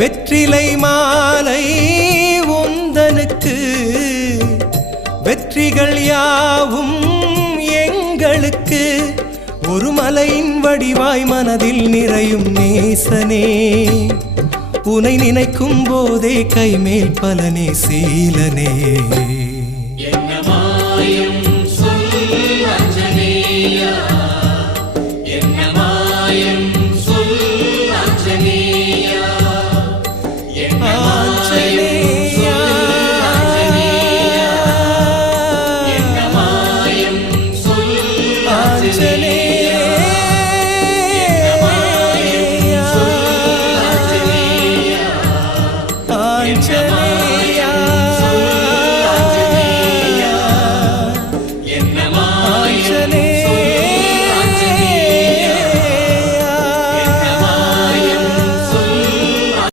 வெற்றிலை மாலை உந்தனுக்கு வெற்றிகள் யாவும் எங்களுக்கு ஒரு மலையின் வடிவாய் மனதில் நிறையும் நேசனே உனை நினைக்கும் போதே கைமேல் பலனே சீலனே என்ன மாயம்